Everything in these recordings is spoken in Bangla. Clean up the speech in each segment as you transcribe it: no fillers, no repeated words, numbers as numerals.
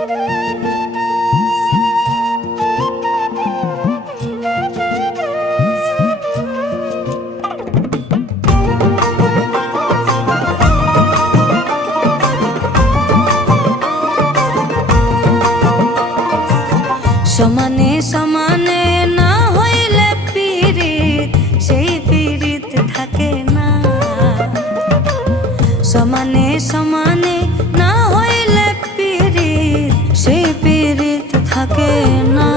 সমানে সমানে না হইলে পীড়িত, সেই পীড়িত থাকে না। সমানে সমানে না হইলে পীড়িত, সেই পীড়িত থাকে না।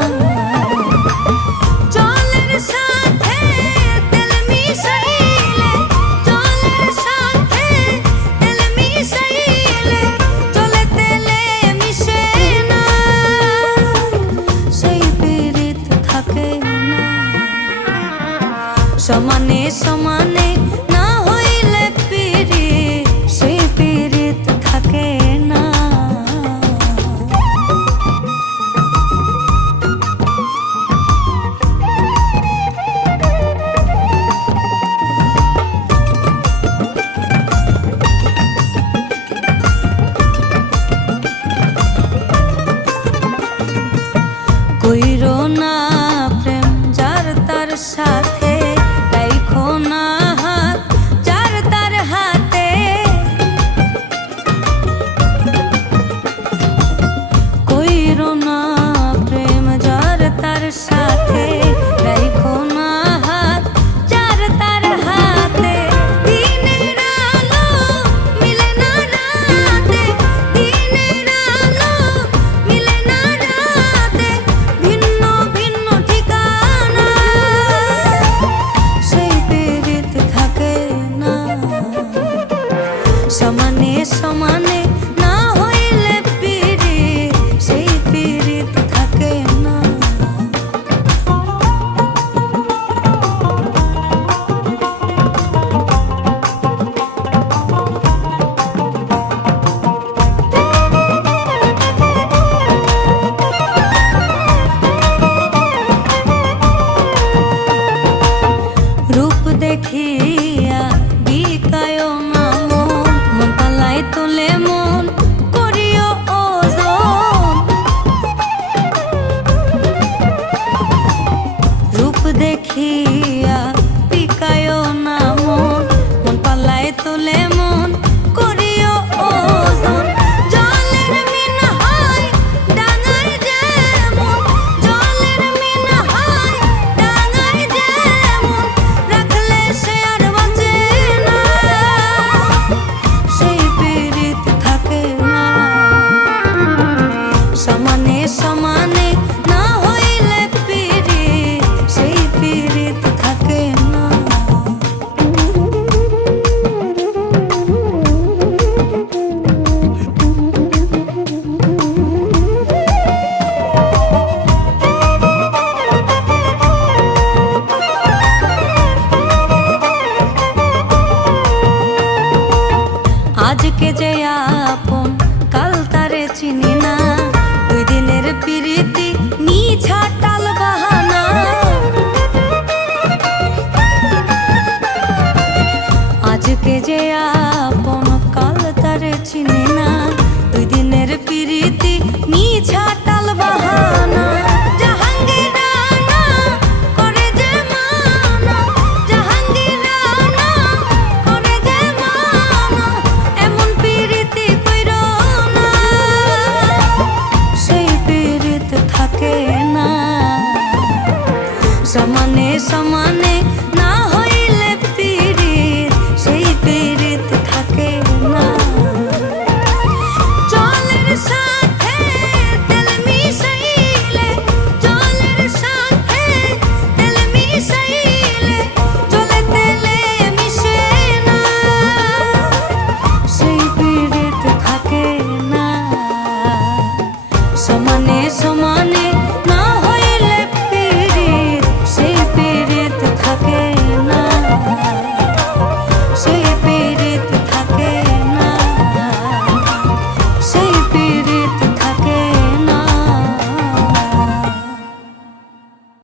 জলের সাথে তেল মিশাইলে, জলের সাথে তেল মিশাইলে জলে তেলে মিশে না, সেই পীড়িত থাকে না। সমানে সমানে না হইলে পীড়িত, সেই পীড়িত থাকে না। কইরো না প্রেম যার তার সাথে, রাইখো না হাত যার তার হাতে। কইরো না প্রেম যার তার সাথে, রাইখো না হাত যার তার হাতে। দিনের আলো মিলে না রাতে, দিনের আলো মিলে না রাতে, ভিন্ন ভিন্ন ঠিকানা, সেই পীড়িত থাকে না। সমানে সমানে না হইলে পীড়িত, সেই পীড়িত থাকে না। রূপ দেখিয়া বিকায় না মন, মন পালায় তোলে মন করিও ওজন। রূপ দেখিয়া বিকায় না মন, মন পালায় তোলে মন করিও ওজন। জলের মিন হয় ডাঙায় যেমন, জলের মিন হয় ডাঙায় যেমন, রাখলে সে আর বাঁচে না, সেই পীড়িত থাকে না। সমানে সমানে না হইলে পীড়িত, সেই পীড়িত থাকে না। আজকে যে আপন কাল তারে চিনি না, দুই দিনের প্রীতি মিছা টাল বাহানা। আজকে যে আপন কাল তারে চিনি